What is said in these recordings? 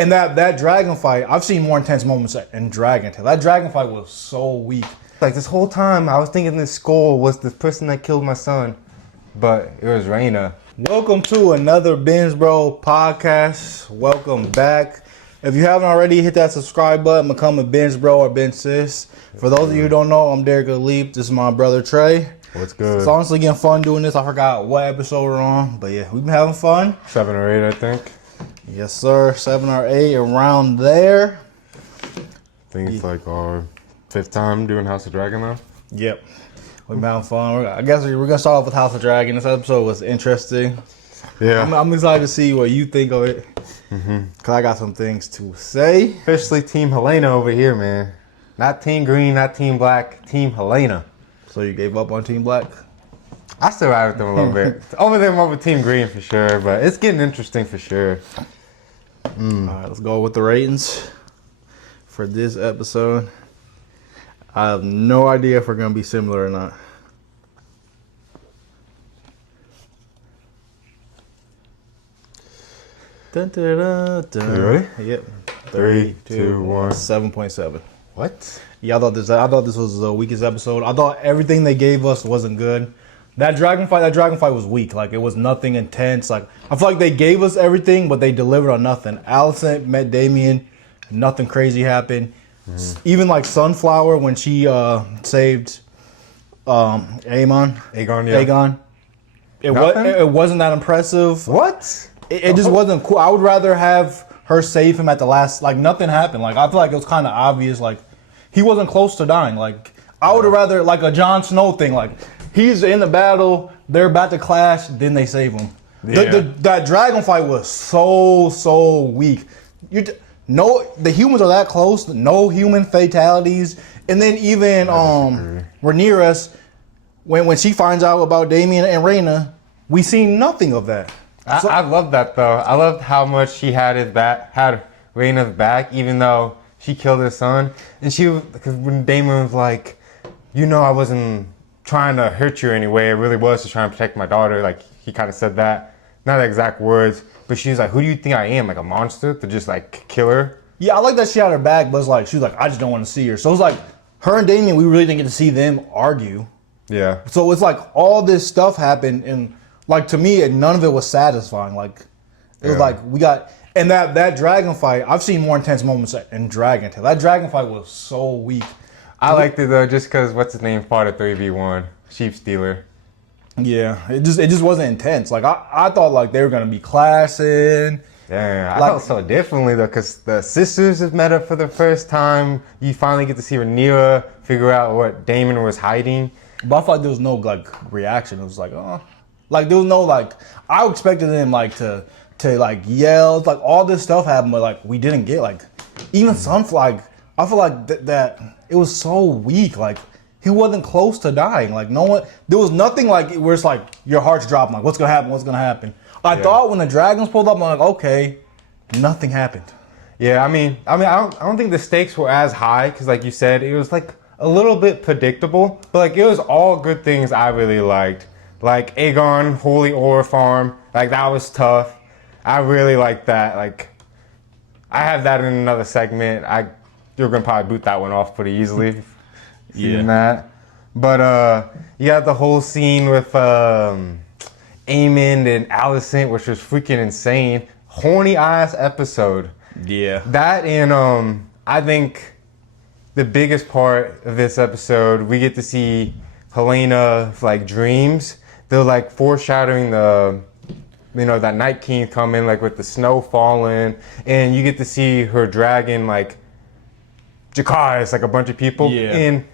And that dragon fight, I've seen more intense moments in Dragon Tale. That dragon fight was so weak. Like this whole time, I was thinking this skull was the person that killed my son, but it was Reina. Welcome to another Benz Bro podcast. Welcome back. If you haven't already, hit that subscribe button, become a Benz Bro or Benz Sis. For those of you who don't know, I'm Derek Leap. This is my brother Trey. What's good? It's honestly getting fun doing this. I forgot what episode we're on, but yeah, we've been having fun. 7 or 8, I think. Yes, sir. 7 or 8, around there. I think it's like our 5th time doing House of Dragon now. Yep. We've been having fun. I guess we're going to start off with House of Dragon. This episode was interesting. Yeah. I'm excited to see what you think of it. Because I got some things to say. Officially Team Helena over here, man. Not Team Green, not Team Black, Team Helena. So you gave up on Team Black? I still ride with them a little bit. Over there, I'm over Team Green for sure, but it's getting interesting for sure. All right, let's go with the ratings for this episode. I have no idea if we're going to be similar or not. Dun, dun, dun, dun. You ready? Yep. 3, 2, 1. 7.7. What? Yeah, I thought this was the weakest episode. I thought everything they gave us wasn't good. That dragon fight was weak. Like, it was nothing intense. Like, I feel like they gave us everything, but they delivered on nothing. Alicent met Damien, nothing crazy happened. Even like Sunflower when she saved Aegon. Aegon, yeah. It wasn't that impressive. What? It just wasn't cool. I would rather have her save him at the last. Like, nothing happened. Like, I feel like it was kind of obvious. Like, he wasn't close to dying. Like, I would have rather like a Jon Snow thing. Like, he's in the battle, they're about to clash, then they save him. Yeah. That dragon fight was so weak. The humans are that close. No human fatalities, and then even Rhaenyra, when she finds out about Damien and Rhaena, we seen nothing of that. I love that though. I loved how much she had Rhaena's back, even though she killed his son. And because when Damon was like, I wasn't trying to hurt you anyway. It really was just trying to protect my daughter. Like, he kind of said that, not the exact words, but she was like, "Who do you think I am? Like a monster to just like kill her?" Yeah, I like that she had her back, but it's like she was like, "I just don't want to see her." So it's like her and Damien, we really didn't get to see them argue. Yeah. So it's like all this stuff happened, and like to me, none of it was satisfying. Like it was like we got, and that dragon fight. I've seen more intense moments in Dragon Tale. That dragon fight was so weak. I liked it though, just because what's his name fought a 3v1 Sheep Stealer. Yeah, it just wasn't intense. Like I thought like they were gonna be clashing. Yeah, I felt so differently though, because the sisters have met up for the first time. You finally get to see Rhaenyra figure out what Daemon was hiding. But I felt like there was no like reaction. It was like, oh, like there was no like. I expected them like to like yell. It's like all this stuff happened, but like we didn't get like even Sunflower. I feel like that it was so weak. Like he wasn't close to dying. Like no one. There was nothing like where it's like your heart's dropping. Like what's gonna happen? What's gonna happen? I thought when the dragons pulled up, I'm like, okay, nothing happened. Yeah, I mean, I don't think the stakes were as high because, like you said, it was like a little bit predictable, but like it was all good things I really liked. Like Aegon, Holy Ore Farm, like that was tough. I really liked that. Like, I have that in another segment. You're gonna probably boot that one off pretty easily. Seeing that, but you got the whole scene with Aemond and Alicent, which was freaking insane. Horny ass episode. Yeah. That and I think the biggest part of this episode, we get to see Helena like dreams. They're like foreshadowing that Night King coming, like with the snow falling, and you get to see her dragon like Jacaerys, like a bunch of people. Yeah. And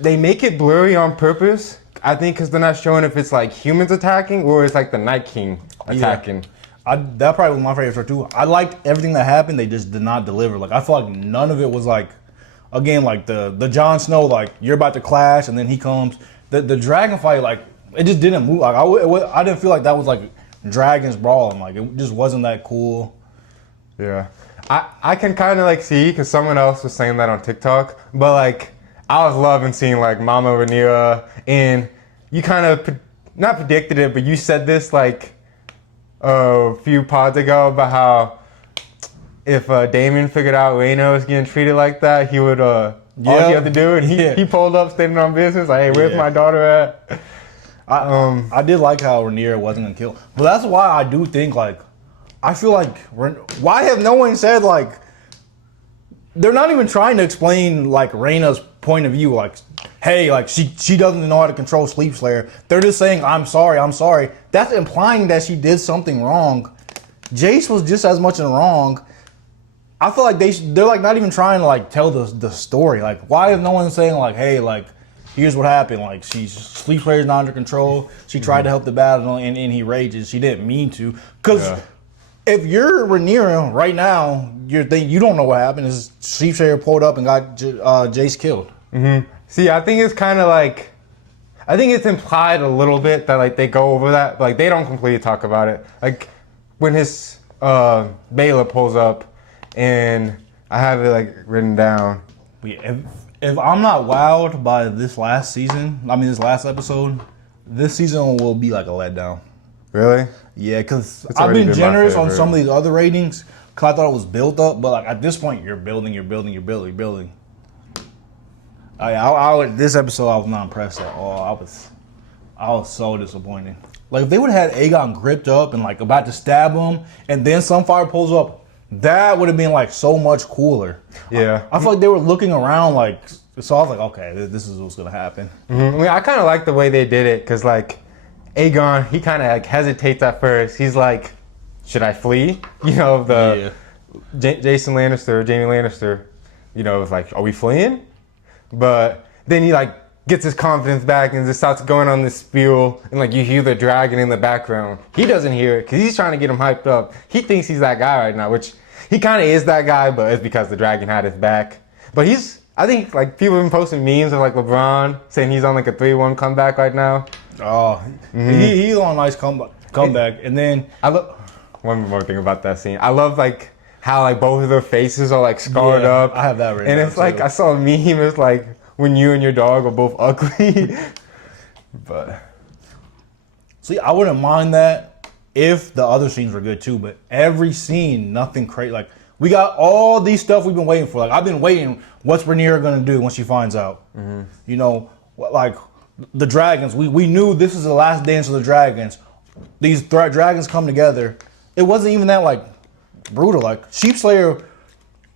they make it blurry on purpose. I think because they're not showing if it's like humans attacking or it's like the Night King attacking. Yeah. That probably was my favorite part too. I liked everything that happened. They just did not deliver. Like I feel like none of it was like, again, like the Jon Snow, like you're about to clash and then he comes. The dragon fight, like it just didn't move. Like I didn't feel like that was like dragons brawling. Like it just wasn't that cool. Yeah, I can kind of like see because someone else was saying that on TikTok, but like I was loving seeing like Mama Rhaenyra, and you kind of not predicted it, but you said this like a few pods ago about how if Damon figured out Reina was getting treated like that, he would all he had to do, and he pulled up, standing on business, like, hey, where's my daughter at? I did like how Rhaenyra wasn't gonna kill, but that's why I do think like I feel like why have no one said like they're not even trying to explain like Rhaenyra's point of view, like hey, like she doesn't know how to control Sleep Slayer. They're just saying I'm sorry. That's implying that she did something wrong. Jace was just as much in wrong. I feel like they're like not even trying to like tell the story. Like why is no one saying like hey like here's what happened. Like Sleep Slayer's not under control. She tried to help the battle and he rages. She didn't mean to. Because if you're Rhaenyra right now, you don't know what happened. Is Sleep Slayer pulled up and got Jace killed. Mm-hmm. See, I think it's kind of like, I think it's implied a little bit that like they go over that, but like they don't completely talk about it. Like when his Baela pulls up, and I have it like written down. If I'm not wowed by this last episode, this season will be like a letdown. Really? Yeah, because I've been generous on some of these other ratings because I thought it was built up, but like at this point, you're building. This episode, I was not impressed at all. I was so disappointed. Like if they would have had Aegon gripped up and like about to stab him, and then Sunfire pulls up, that would have been like so much cooler. Yeah, I feel like they were looking around like, so I was like, okay, this is what's gonna happen. Mm-hmm. I mean, I kind of like the way they did it because like Aegon, he kind of like hesitates at first. He's like, should I flee? You know, Jason Lannister, Jaime Lannister, you know, was like, are we fleeing? But then he like gets his confidence back and just starts going on this spiel, and like you hear the dragon in the background. He doesn't hear it because he's trying to get him hyped up. He thinks he's that guy right now, which he kind of is that guy, but it's because the dragon had his back. But I think like people have been posting memes of like LeBron saying he's on like a 3-1 comeback right now. Oh, he's on a nice comeback. And then one more thing about that scene. I love like how like both of their faces are like scarred up. I have that written and it's like too. I saw a meme. It's like when you and your dog are both ugly. But see, I wouldn't mind that if the other scenes were good too. But every scene, nothing crazy. Like we got all these stuff we've been waiting for. Like I've been waiting. What's Rhaenyra gonna do when she finds out? Mm-hmm. You know, like the dragons. We knew this is the last dance of the dragons. These dragons come together. It wasn't even that like brutal. Like Sheep Slayer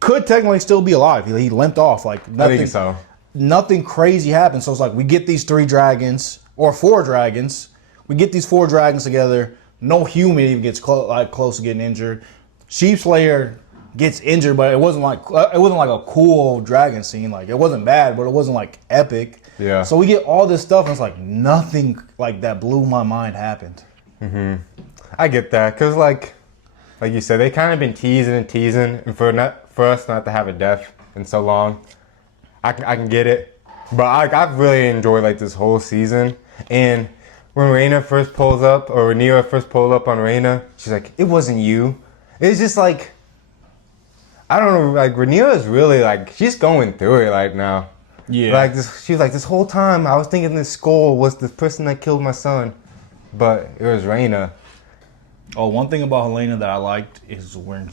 could technically still be alive. He limped off. Like nothing. I think so. Nothing crazy happened. So it's like we get these 3 dragons or 4 dragons. We get these 4 dragons together. No human even gets close to getting injured. Sheep Slayer gets injured, but it wasn't like a cool dragon scene. Like it wasn't bad, but it wasn't like epic. Yeah. So we get all this stuff, and it's like nothing like that blew my mind happened. Mm-hmm. I get that because like you said, they kind of been teasing, and for us not to have a death in so long. I can get it, but I've really enjoyed like this whole season. And when Rhaenyra first pulled up on Rhaenyra, she's like, "It wasn't you." It's just like, I don't know, like Rhaenyra is really like she's going through it right now. Yeah. Like she's like this whole time I was thinking this skull was the person that killed my son, but it was Rhaenyra. Oh, one thing about Helena that I liked is when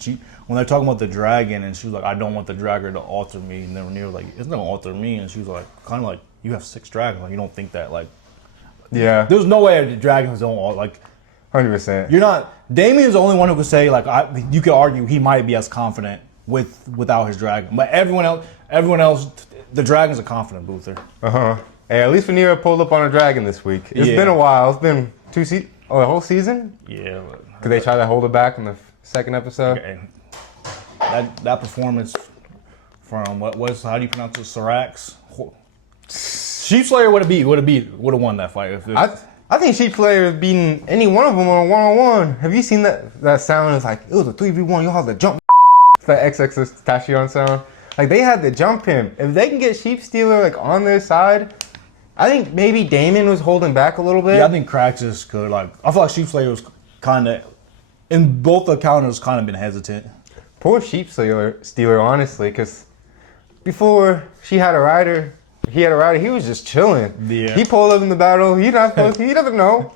they're talking about the dragon, and she was like, "I don't want the dragon to alter me," and then Rhaenyra was like, "It's not gonna alter me," and she was like, kind of like, "You have 6 dragons, like you don't think that like." Yeah. There's no way the dragons don't like. 100%. You're not. Damien's the only one who could say like you could argue he might be as confident without his dragon, but everyone else, the dragons are confident, Boother. Hey, at least Rhaenyra pulled up on a dragon this week. It's been a while. It's been the whole season. Yeah. Could they try to hold it back in the second episode? Okay. That performance from how do you pronounce it? Syrax. Sheep Slayer would have won that fight. I think Sheep Slayer has beaten any one of them on a one-on-one. Have you seen that sound? It's like it was a 3v1. You'll have to jump. It's that XX's Tashion sound. Like they had to jump him. If they can get Sheep Stealer like on their side, I think maybe Daemon was holding back a little bit. Yeah, I think Craxus could I feel like Sheep Slayer was kind of in both encounters kind of been hesitant. Poor Sheep Stealer, honestly, because before he had a rider, he was just chilling. Yeah. He pulled up in the battle. He doesn't know.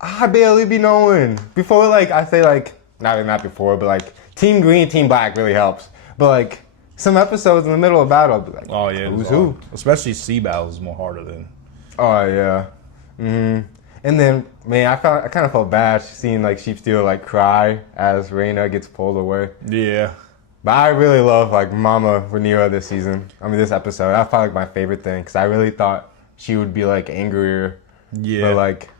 I barely be knowing. Before, like, I say, like, not before, but like Team Green, Team Black really helps. But like some episodes in the middle of battle, I'll be like, Oh yeah, who's it's who? hard. Especially sea battles is more harder than. Oh yeah. And then man, I kind of felt bad seeing like Sheep Steel like cry as Reyna gets pulled away. Yeah. But I really love like Mama Rhaenyra this season. I mean this episode. I felt like my favorite thing because I really thought she would be like angrier. Yeah. But like,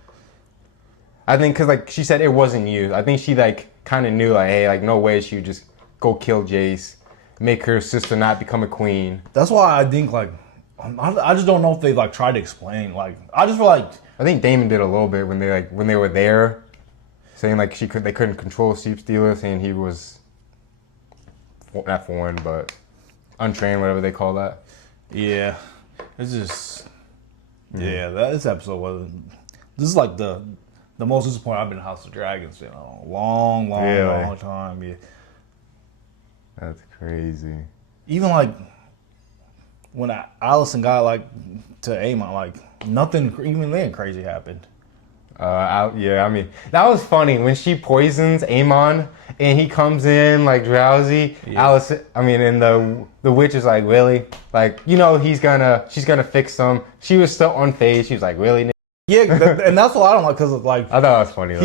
I think because like she said it wasn't you. I think she like kind of knew like, hey, like no way she would just go kill Jace, make her sister not become a queen. That's why I think like I just don't know if they like tried to explain. Like I just feel like I think Damon did a little bit when they were there, saying like they couldn't control Sheep Stealer, saying he was not foreign but untrained, whatever they call that. yeah, it's just this episode wasn't. This is like the most disappointed I've been in House of Dragons in a long Really? time. Yeah, That's crazy. even like when Allison got like to Aemon, like nothing even then crazy happened. Yeah, I mean, that was funny when she poisons Aemon and he comes in like drowsy. Yeah. Alice, I mean, and the witch is like, really? Like, you know, she's gonna fix him. She was so unfazed. She was like, really? Yeah, and that's what I don't like because like I thought that was funny though.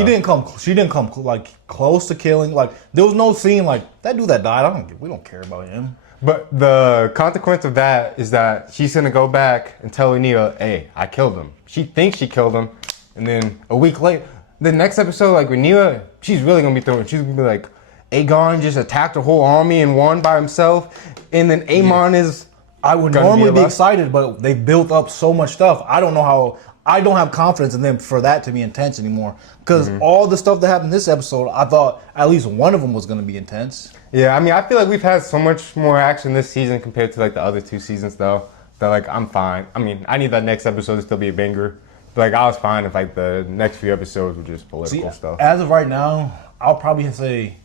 she didn't come like close to killing. Like there was no scene like that dude that died. We don't care about him. But the consequence of that is that she's gonna go back and tell Rhaenyra, hey, I killed him. She thinks she killed him. And then a week later, the next episode, like Rhaenyra, she's really gonna be throwing. She's gonna be like, Aegon just attacked a whole army and won by himself, and then Aemon is. I would gonna normally be alive. excited, but they built up so much stuff. I don't know how. I don't have confidence in them for that to be intense anymore. Because all the stuff that happened this episode, I thought at least one of them was gonna be intense. Yeah, I mean, I feel like we've had so much more action this season compared to like the other two seasons, though. That like I'm fine. I mean, I need that next episode to still be a banger. But like I was fine if like the next few episodes were just political stuff. As of right now, I'll probably say,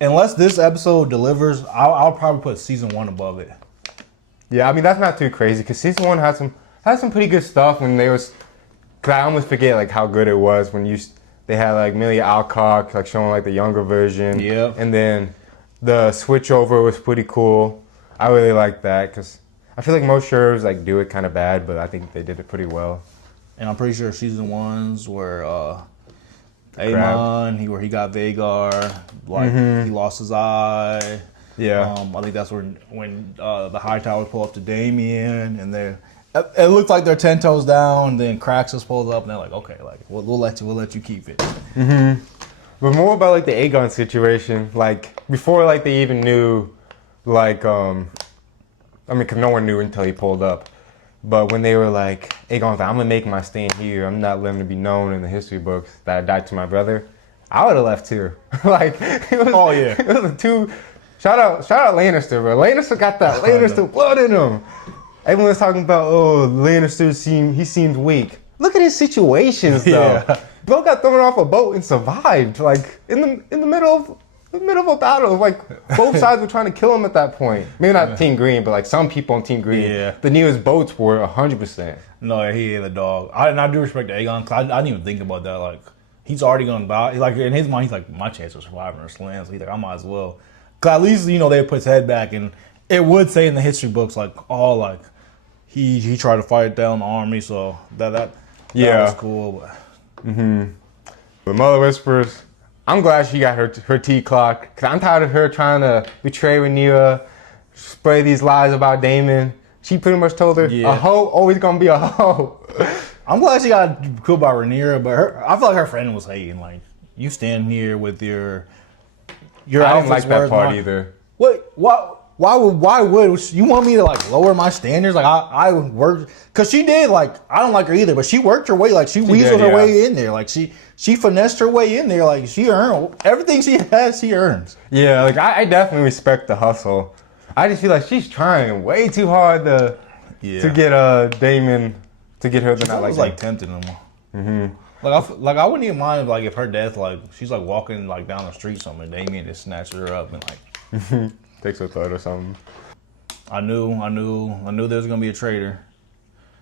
unless this episode delivers, I'll probably put season 1 above it. Yeah, I mean that's not too crazy because season 1 had some pretty good stuff when they was. Cause I almost forget like how good it was when they had like Amelia Alcock like showing like the younger version. Yeah. And then the switch over was pretty cool. I really liked that because I feel like most shows like do it kind of bad, but I think they did it pretty well. And I'm pretty sure season 1's where Aemon, where he got Vhagar, like he lost his eye. Yeah. I think that's when the High Towers pull up to Damien, and it looked like they're 10 toes down. And then Craxus pulls up, and they're like, "Okay, like we'll let you keep it." But more about like the Aegon situation, like before like they even knew, like I mean, cause no one knew until he pulled up. But when they were like, Aegon's like, I'm gonna make my stand here. I'm not letting it be known in the history books that I died to my brother. I would have left too. Like, it was, Oh, yeah. it was a two. Shout out Lannister, bro. Lannister got that Lannister blood in him. Everyone's talking about, oh, Lannister seems weak. Look at his situations though. Yeah. Bro got thrown off a boat and survived. Like in the middle of a battle. Like both sides were trying to kill him at that point. Maybe not Team Green, but like some people on Team Green. Yeah. The nearest boats were 100%. No, he ate a dog. I do respect Aegon, because I didn't even think about that. Like, he's already gonna die. Like, in his mind, he's like, my chance of surviving are slim. So he's like, I might as well. Because at least, they put his head back, and it would say in the history books, like, oh, like, he tried to fight down the army, so that was cool. But But Mother Whispers, I'm glad she got her T clock. Because I'm tired of her trying to betray Rhaenyra, spray these lies about Daemon. She pretty much told her, Yeah. a hoe always gonna be a hoe. I'm glad she got killed by Rhaenyra, but I feel like her friend was hating. Like, you stand here with your I didn't like that words, part mine. either. What? Why would you want me to like lower my standards? Like I worked because she did. Like I don't like her either, but she worked her way. Like she weaseled her yeah. way in there. Like she finessed her way in there. Like she earned everything she has. She earns. Yeah, like I definitely respect the hustle. I just feel like she's trying way too hard to get Damon to get her to not I was like like tempting him. Like I wouldn't even mind if her death, like she's like walking like down the street something, and Damien just snatches her up and like takes her throat or something. I knew there was gonna be a traitor.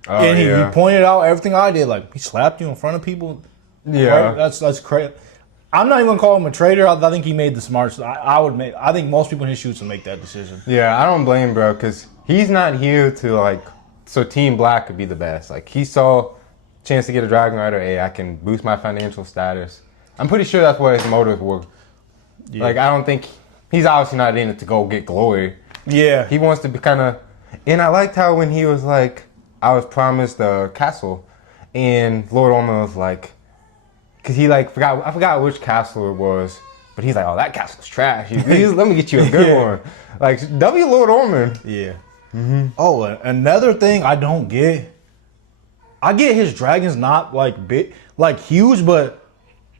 Oh, And he yeah. pointed out everything I did. Like he slapped you in front of people. Yeah. Right? That's crazy. I'm not even gonna call him a traitor. I think he made the smart. I think most people in his shoes would make that decision. Yeah, I don't blame bro, because he's not here to like, so Team Black could be the best. Like he saw chance to get a Dragon Rider. Hey, I can boost my financial status. I'm pretty sure that's what his motives were. Yeah. Like I don't think he's obviously not in it to go get glory. Yeah, he wants to be kind of. And I liked how when he was like, I was promised a castle, and Lord Ormond was like. Cause he like I forgot which castle it was, but he's like, oh, that castle's trash. Let me get you a good one. Like W Lord Ormond. Yeah. Mm-hmm. Oh, another thing I don't get. I get his dragons not like big, like huge, but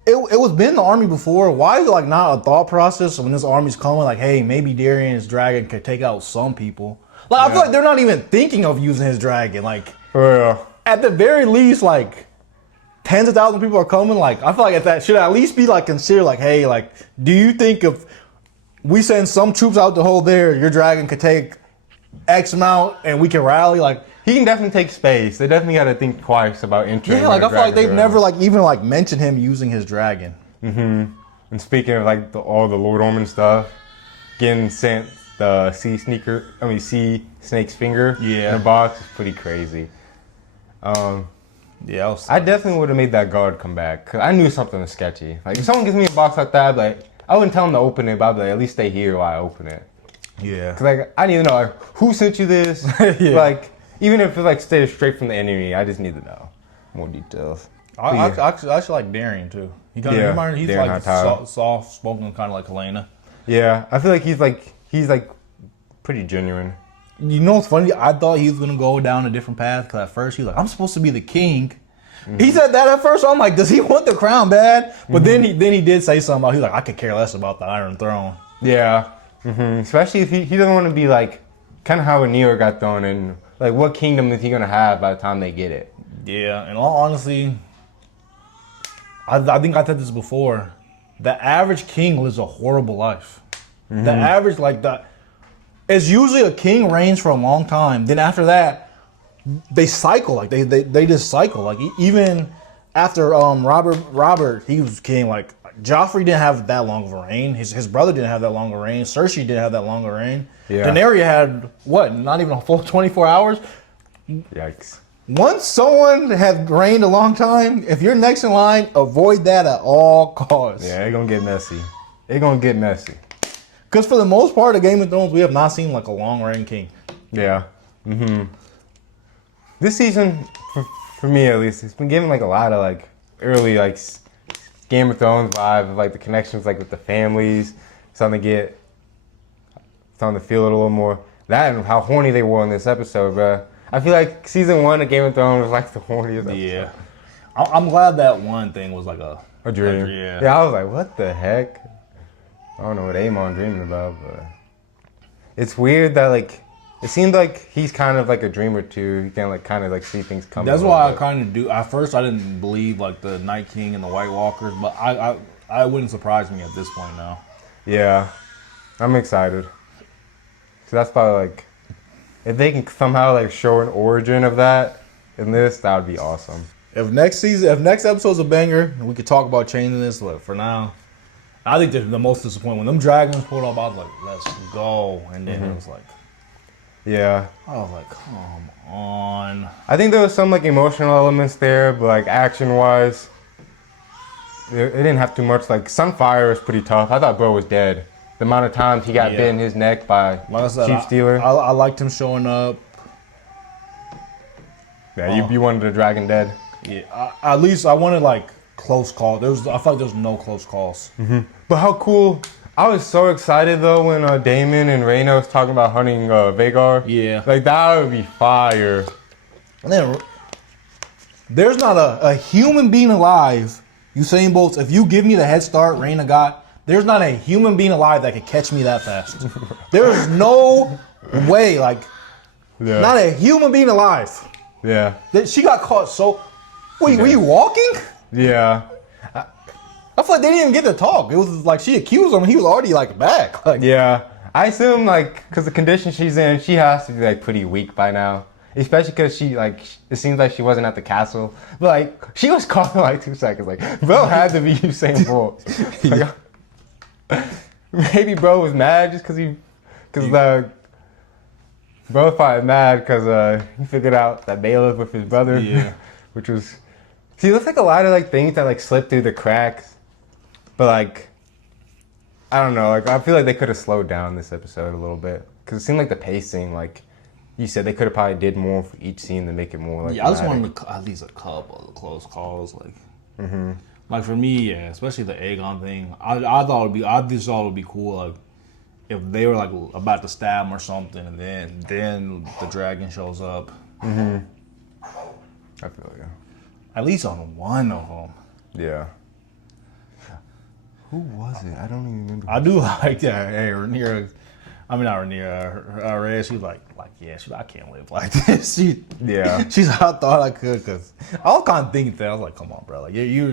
it was been in the army before. Why is it like not a thought process when this army's coming? Like, hey, maybe Darien's dragon could take out some people. Like I feel like they're not even thinking of using his dragon. Like, at the very least, like. Tens of thousands of people are coming. Like I feel like that should at least be like considered. Like, hey, like, do you think if we send some troops out to hold there, your dragon could take X amount and we can rally? Like he can definitely take space. They definitely got to think twice about entering. Yeah, like I feel like they've never like even like mentioned him using his dragon. Mm-hmm. And speaking of like all the Lord Ormond stuff, getting sent the sea snake's finger in a box is pretty crazy. Yeah, I definitely would have made that guard come back because I knew something was sketchy. Like if someone gives me a box like that, like I wouldn't tell them to open it, but I'd be like, at least stay here while I open it. Yeah. Cause like I need to know like, who sent you this. Yeah. Like even if it like stayed straight from the enemy, I just need to know more details. I actually like Darien too. He's like soft spoken, kind of like Helena. Yeah, I feel like he's like pretty genuine. You know what's funny? I thought he was gonna go down a different path because at first he was like, "I'm supposed to be the king." Mm-hmm. He said that at first. So I'm like, "Does he want the crown bad?" But then he did say something about. He's like, "I could care less about the Iron Throne." Yeah, especially if he doesn't want to be like kind of how Rhaenyra got thrown in. Like, what kingdom is he gonna have by the time they get it? Yeah, in all honesty, I think I said this before. The average king lives a horrible life. Mm-hmm. The average it's usually a king reigns for a long time. Then after that, they cycle. Like they just cycle. Like even after Robert, he was king. Like Joffrey didn't have that long of a reign. His brother didn't have that long of a reign. Cersei didn't have that long of a reign. Yeah. Daenerys had what? Not even a full 24 hours. Yikes. Once someone has reigned a long time, if you're next in line, avoid that at all costs. Yeah, it's gonna get messy. It's gonna get messy. Because for the most part of Game of Thrones, we have not seen like a long reign king. Yeah. This season, for me at least, it's been giving like a lot of like early like Game of Thrones vibe of like the connections like with the families. Starting to feel it a little more. That and how horny they were in this episode, bro. I feel like season 1 of Game of Thrones was like the horniest episode. Yeah. I'm glad that one thing was like a dream. Yeah, I was like, what the heck? I don't know what Aemon dreaming about, but it's weird that like it seemed like he's kind of like a dreamer too. He can like kind of like see things coming. That's why I kind of do. At first, I didn't believe like the Night King and the White Walkers, but I wouldn't surprise me at this point now. Yeah, I'm excited. So that's probably like if they can somehow like show an origin of that in this, that would be awesome. If next episode's a banger, we could talk about changing this. But for now, I think the most disappointing when them dragons pulled up. I was like, "Let's go," and then it was like, yeah. I was like, "Come on." I think there was some like emotional elements there, but like action wise, it didn't have too much. Like Sunfire was pretty tough. I thought bro was dead. The amount of times he got bit in his neck by Chief Stealer. I liked him showing up. Yeah, you wanted the dragon dead. Yeah, at least I wanted like close call. I felt like there was no close calls. But how cool! I was so excited though when Daemon and Rhaena was talking about hunting Vhagar. Yeah, like that would be fire. And then there's not a human being alive. Usain Bolt, if you give me the head start Rhaena got, there's not a human being alive that could catch me that fast. There's no way, like, not a human being alive. Yeah. She got caught so... Wait, were you walking? Yeah. I feel like they didn't even get to talk. It was like she accused him and he was already, like, back. Like, yeah. I assume, like, because the condition she's in, she has to be, like, pretty weak by now. especially because she like it seems like she wasn't at the castle, but like she was caught in like 2 seconds. Like bro had to be Usain Bolt. Like, maybe bro was mad just because bro was probably mad because he figured out that Bailiff with his brother, Yeah. which was see it looks like a lot of like things that like slipped through the cracks, but like. I don't know. Like I feel like they could have slowed down this episode a little bit because it seemed like the pacing, like you said, they could have probably did more for each scene to make it more like. Yeah, I just dramatic. wanted at least a couple of close calls, like for me, yeah, especially the Aegon thing. I thought I just thought it would be cool, like if they were like about to stab him or something, and then the dragon shows up. I feel you. At least on one of them. Yeah. Who was it? I don't even remember. I do like that. Hey, Rhaenyra. I mean, not Rhaenyra. Rhea. She's like, yeah. She's like, I can't live like this. Yeah. She's. I thought I could, because I was kind of thinking that. I was like, come on, bro. Like you're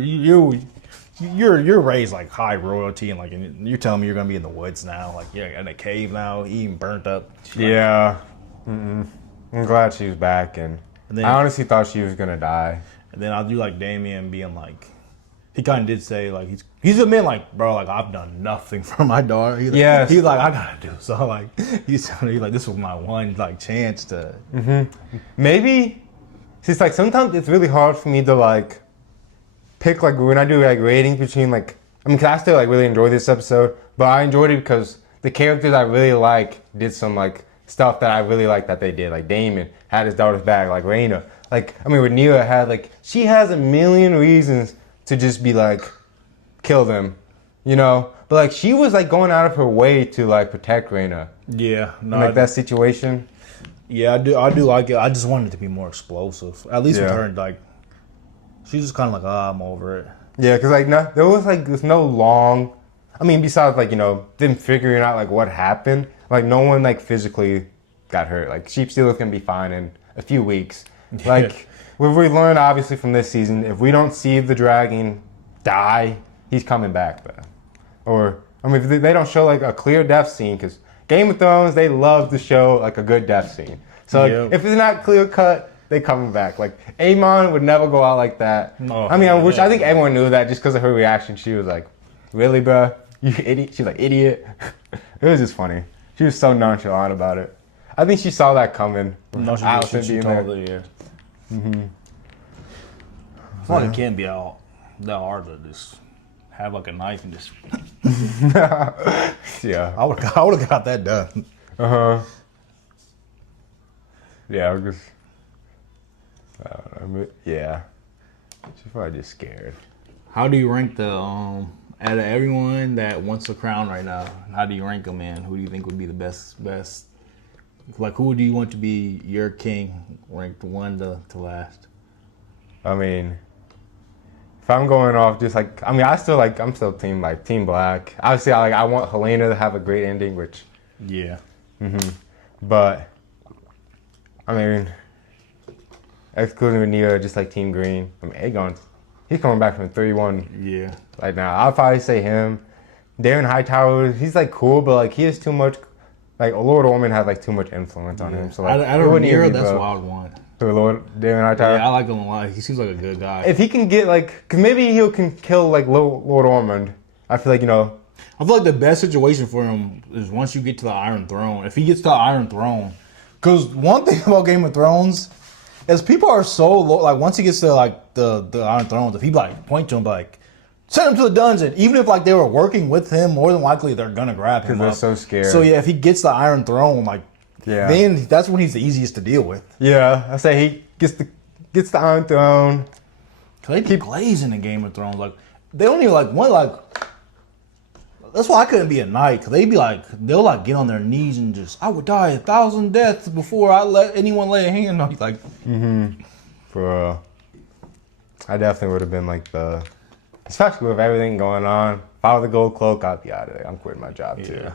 raised like high royalty, and like and you're telling me you're gonna be in the woods now, like you're in a cave now, eating burnt up. Yeah. I'm glad she was back, and then, I honestly thought she was gonna die. And then I do like Damien being like, he kind of did say like he's admitting like, bro, like I've done nothing for my daughter. Yes. He's like, I gotta do so. Like he's like, this was my one like chance to. Maybe it's like sometimes it's really hard for me to like pick like when I do like ratings between like I mean, cause I still like really enjoy this episode, but I enjoyed it because the characters I really like did some like stuff that I really like that they did. Like Damon had his daughter's back, like Rhaena. Like I mean, Rhaenyra had like she has a million reasons to just be like kill them, you know. But like she was like going out of her way to like protect Rhaena. Yeah, no, In, like that situation. Yeah, I do like it. I just wanted it to be more explosive. At least with Yeah. her, like she's just kind of like, I'm over it. Yeah, because like there's no long. I mean, besides like them figuring out like what happened, like no one like physically got hurt. Like Sheep Stealer's gonna be fine in a few weeks. Like we learned obviously from this season, if we don't see the dragon die, he's coming back. But, or I mean, if they don't show like a clear death scene, because Game of Thrones they love to show like a good death scene. So like, if it's not clear cut, they coming back. Like Aemon would never go out like that. No, I mean, I think everyone knew that just because of her reaction. She was like, "Really, bro? You idiot?" She's like, "Idiot." It was just funny. She was so nonchalant about it. I think she saw that coming. No, she told her, yeah. It's like it can't be that hard to just have like a knife and just. Yeah. I would have got that done. Yeah, I was just. I don't know. Yeah. She's probably just scared. How do you rank the out of everyone that wants the crown right now? How do you rank them, man? Who do you think would be the best? Like, who do you want to be your king? Ranked 1 to last. I mean, if I'm going off just like, I mean, I'm still team Black. Obviously, I want Helena to have a great ending, which. Yeah. But, I mean, excluding Rhaenyra, just like Team Green. I mean, Aegon, he's coming back from 3-1 Yeah. right now. I'll probably say him. Darren Hightower, he's like cool, but like he has too much. Like Lord Ormond has like too much influence on him. So like, I don't know. That's what I would want. Lord Darren Hightower. Yeah, I like him a lot. He seems like a good guy. If he can get like, cause maybe he can kill like Lord Ormond. I feel like I feel like the best situation for him is once you get to the Iron Throne. If he gets to the Iron Throne, because one thing about Game of Thrones is people are so low. Like once he gets to like the Iron Throne, if he like point to him like send him to the dungeon, even if like they were working with him, more than likely they're gonna grab him. they're up. so scared. So yeah, if he gets the Iron Throne, like then that's when he's the easiest to deal with. Yeah, I say he gets the Iron Throne. Cause they keep glazing in Game of Thrones. Like they don't even like one like. That's why I couldn't be a knight. Cause they'll like get on their knees and just I would die 1,000 deaths before I let anyone lay a hand on you. Like. For I definitely would have been like especially with everything going on. If I were the Gold Cloak, I'd be out of there. I'm quitting my job too. Yeah.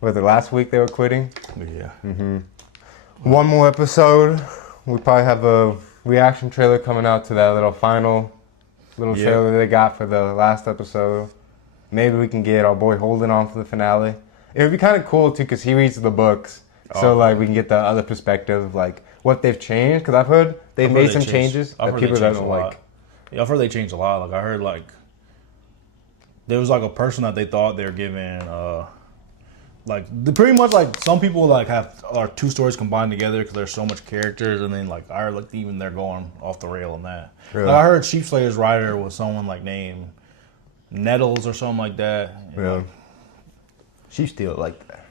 Was it last week they were quitting? Yeah. One more episode. We probably have a reaction trailer coming out to that little trailer they got for the last episode. Maybe we can get our boy Holden on for the finale. It would be kind of cool too, because he reads the books. So like we can get the other perspective of like what they've changed. Because I've heard they've I've made heard some they changed- changes I've that heard people they don't changed a lot. like. Yeah, I've heard they changed a lot. Like I heard like there was like a person that they thought they were giving pretty much like some people like are two stories combined together because there's so much characters, and then like I heard like even they're going off the rail on that. Really? Like I heard Sheep Slayer's writer was someone like named Nettles or something like that. Yeah. She still like that.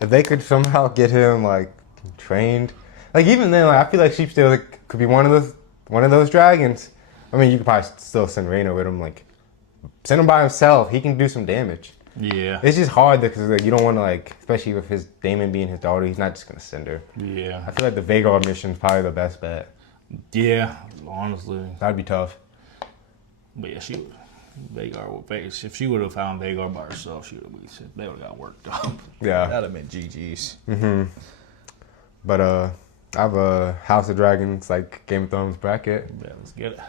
If they could somehow get him like trained, like even then, like I feel like Sheep still like, could be one of those dragons. I mean, you could probably still send Reyna with him. Like send him by himself. He can do some damage. Yeah. It's just hard because like you don't want to like, especially with his Damon being his daughter, he's not just gonna send her. Yeah. I feel like the Vhagar mission is probably the best bet. Yeah. Honestly. That'd be tough. But yeah, if she would have found Vhagar by herself, they would have got worked up. Yeah. That'd have been GG's. But I have a House of Dragons like Game of Thrones bracket. Yeah, let's get it.